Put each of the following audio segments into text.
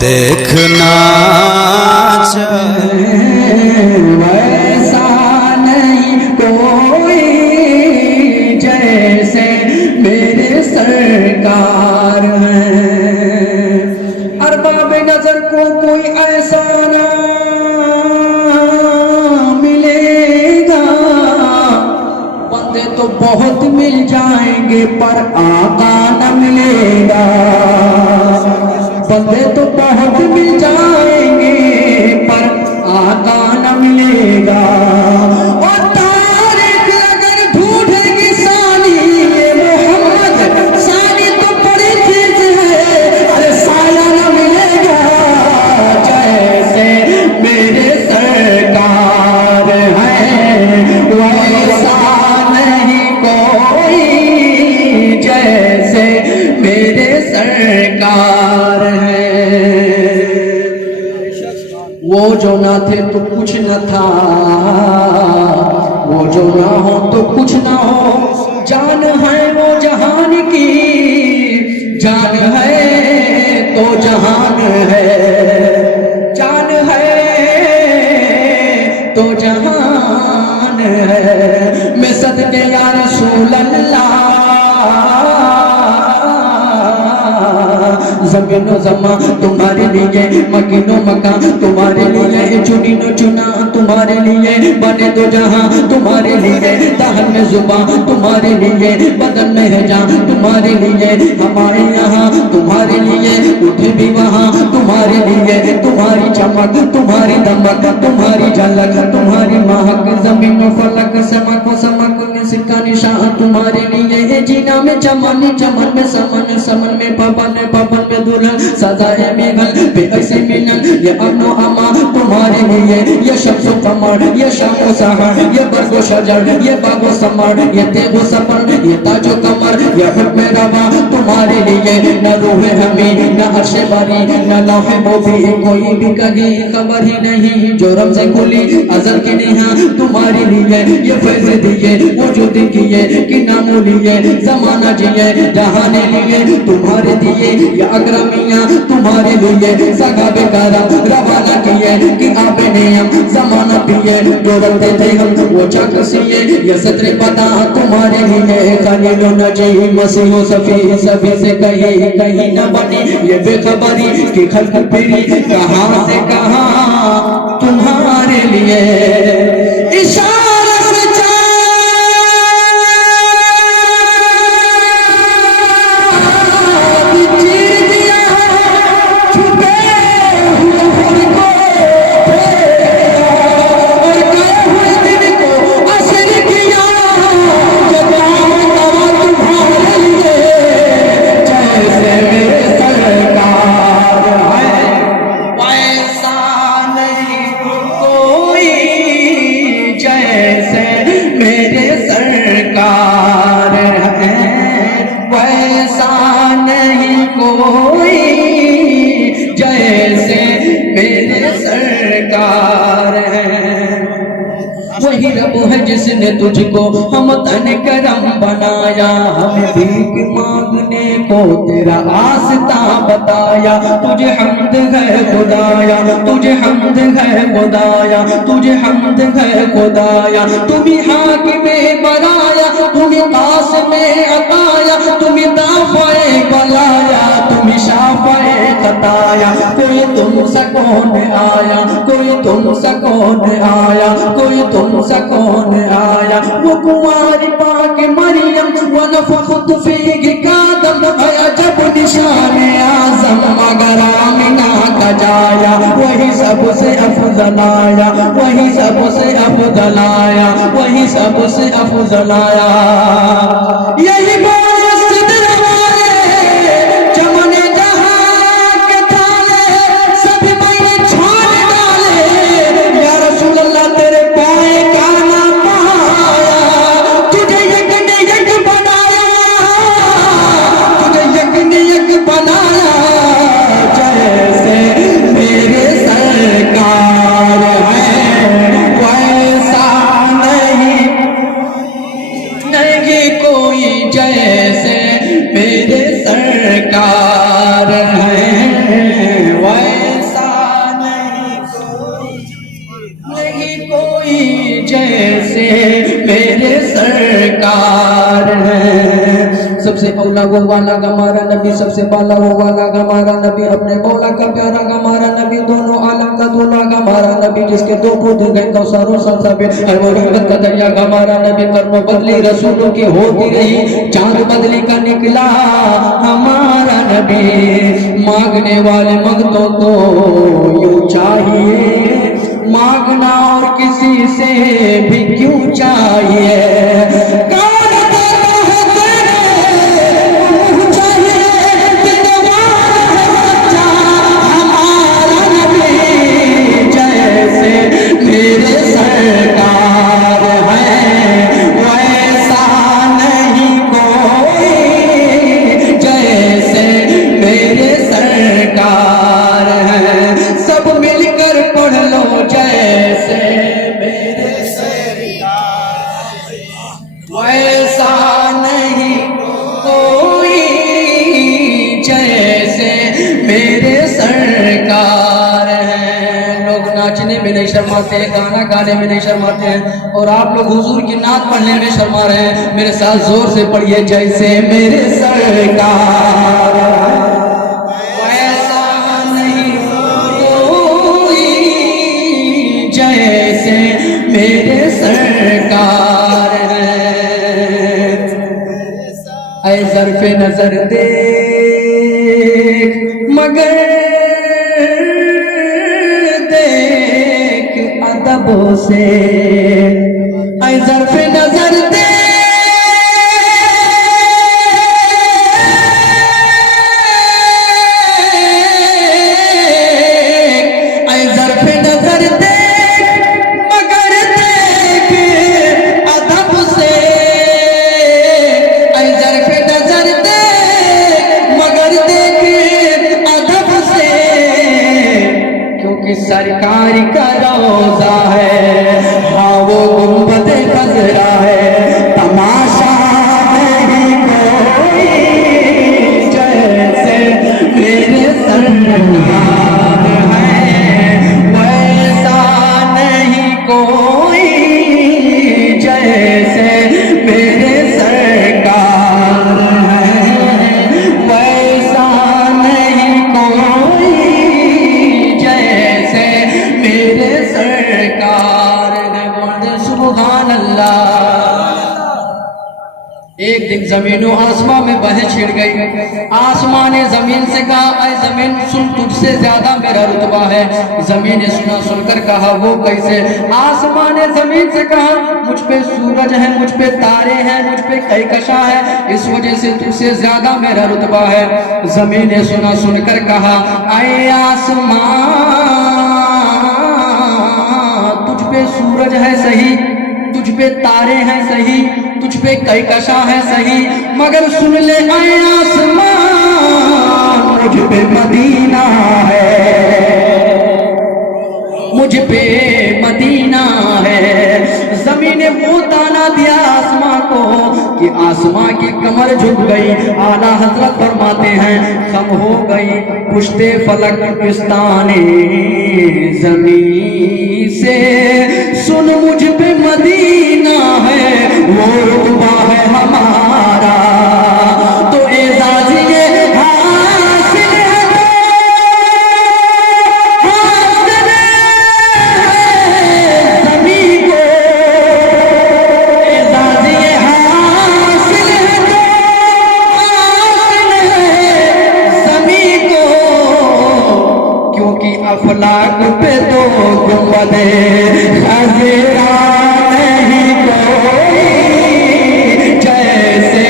देखना वैसा नहीं कोई जैसे मेरे सरकार हैं। अरबाब नजर को कोई ऐसा ना मिलेगा। बंदे तो बहुत मिल जाएंगे पर आका न मिलेगा। बंदे तो बहुत मिल जाएंगे पर आका न मिलेगा। और तारीख अगर ढूंढेगी सानी ये मोहम्मद सानी तो बड़ी चीज है। अरे साया न मिलेगा जैसे मेरे सरकार है। वैसा नहीं कोई जैसे मेरे सरकार है। वो जो ना थे तो कुछ न था, वो जो ना हो तो कुछ ना हो। जान है वो जहान की, जान है तो जहान है। जान है तो जहान है। मैं सदके या रसूल अल्लाह ज़मीनो ज़मा तुम्हारे लिए, मकीनो मकान तुम्हारे लिए, चुनी नो चुना तुम्हारे लिए, बने दो जहां तुम्हारे लिए, दहन में जुबान तुम्हारे लिए, बदन में है जान तुम्हारे लिए। हमारे यहाँ तुम्हारे लिए, उठे भी वहाँ तुम्हारे लिए। तुम्हारी चमक तुम्हारी दमक तुम्हारी झलक तुम्हारी महक, जमीन फलक समक समक में सिक्का निशान तुम्हारे लिए। जीना में चमन चमन में समन समन में पवन पवन में दुल्हन सजाए मेघल पे ऐसे मिलन। ये अमनो अमा तुम्हारे लिए, ये शम्सो कमर ये शामो सहर, ये बरगो शजर ये बागो समर, ये तेगो सफर ये ताजो कमर, ये हुक्म रवा तुम्हारे लिए। न रूहे हमें न अर्शे बारी न लौहे मोबी, कोई भी कहीं खबर ही नहीं। जो रमज़े कुली अज़ल के नेहा तुम्हारे लिए, ये फैज़ दिए वजूद किए कि नामो लिए। ज़माना जिए जहाने लिए तुम्हारे दिए, ये अकरमियाँ तुम्हारे लिए। सगा बेकारा रवाना किए कि आपे ने हम ज़माना पिए। जो रखते थे हम वो चक सिए, ये सत्रे पता तुम्हारे लिए। खलीलो नजी मसीहो सफी सभी से कहीं कहीं न बनी ये बेखबरी कि खल्क फिरी कहाँ से कहाँ तुम्हारे लिए। इशारा से वही रब है जिसने तुझको हम तन करम बनाया। हमें भीख मांगने को तेरा आस्ता बताया। तुझे हम्द है खुदाया, तुझे हम्द है खुदाया, तुझे हम्द है खुदाया। तुम्हें हाकिमे बनाया, तुम्हें कास में अताया, तुम्हें दाफ़े बलाया, तुम्हें शाफ़े खताया। कोई तुम सकून आया, कोई तुम सकून आया, कोई तुम सकून आया। वो कुंवारी पाक मरियम व नफ़ख़्तु फ़ीहि कादम, अजब निशान आज़म मगर आमिना का जाया। वही सबसे अफ़ज़ल आया, वही सबसे अफ़ज़ल आया, वही सबसे अफ़ज़ल आया। यही कोई जय सबसे औला वो वाला हमारा नबी, सबसे बाला वो वाला हमारा नबी, अपने मौला का प्यारा हमारा नबी, दोनों आलम का दूल्हा हमारा नबी, जिसके दो बूंद गए कौसरों संसाबित है वो रहमत का दरिया हमारा नबी। कर्मों बदली रसूलों की होती रही, चांद बदली का निकला हमारा नबी। मांगने वाले मंगतों को यूं चाहिए मांगना और किसी से भी क्यों चाहिए। वैसा नहीं कोई जैसे मेरे सरकार हैं। लोग नाचने में नहीं शर्माते हैं, गाना गाने में नहीं शर्माते हैं, और आप लोग हुजूर की नात पढ़ने में शर्मा रहे हैं। मेरे साथ जोर से पढ़िए, जैसे मेरे सरकार वैसा नहीं कोई जैसे मेरे सरकार हैं। ऐ ज़र्फ़े नजर देख मगर देख अदब से, ऐ ज़र्फ़े नजर देख सरकारी का रोजा है, हाँ वो गुंबद खजरा है, तमाशा नहीं कोई जैसे मेरे सरकार है, वैसा नहीं कोई जैसे मेरे सरकार है, वैसा नहीं कोई मेरे सरकार ने। बोलते सुभान अल्लाह। एक दिन जमीनों आसमां में बहे छिड़ गई। आसमां ने जमीन से कहा, ऐ जमीन सुन, तुझसे ज्यादा मेरा रुतबा है। जमीन ने सुना, सुनकर कहा वो कैसे। आसमां ने जमीन से कहा, मुझ पे सूरज है, मुझ पे तारे हैं, मुझ पे कहकशा है, इस वजह से तुझसे ज्यादा मेरा रुतबा है। जमीन ने सुना, सुनकर कहा, ऐ आसमां तुझ पे सूरज है सही, तुझ पे तारे हैं सही, तुझ पे कहकशा है सही, मगर सुन ले ऐ आसमान, मुझ पे मदीना है, मुझ पे मदीना है। जमीन ने वो ताना दिया आसमां को कि आसमां की कमर झुक गई। आला हजरत फरमाते हैं, खम हो गई पुश्ते फलक पिस्ताने जमीन से, सुन मुझ पे मदीना है, वो रुतबा है हमारा, तो एजाज़ ये हासिल है, हासिल है ज़मीं को, एजाज़ ये हासिल है, हासिल है ज़मीं को, क्योंकि अफलाक पे तो गुंबदे खज़रा नहीं कोई जैसे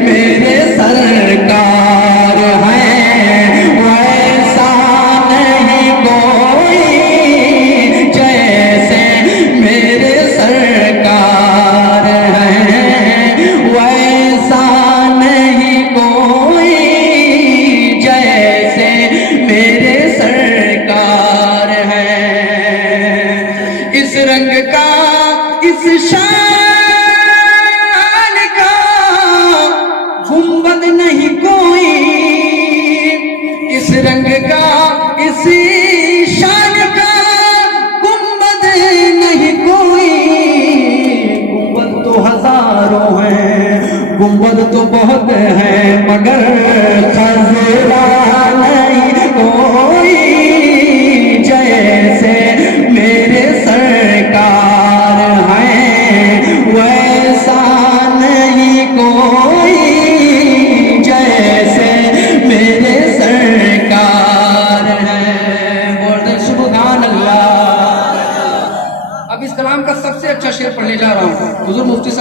मेरे सरकार हैं, वैसा नहीं कोई जैसे मेरे सरकार हैं, वैसा नहीं कोई जैसे मेरे सरकार हैं। इस रंग का, इस शान का गुंबद नहीं कोई, इस रंग का, इस शान का गुंबद नहीं कोई। गुंबद तो हजारों हैं, कुव्वत तो बहुत है मगर खजरा नहीं कोई जैसे मेरे सरकार हैं, वैसा नहीं कोई जैसे मेरे सरकार हैं। बोल दे सुभान अल्लाह। अब इस कलाम का सबसे अच्छा शेर पढ़ने जा रहा हूँ। हुजूर मुफ्ती साहब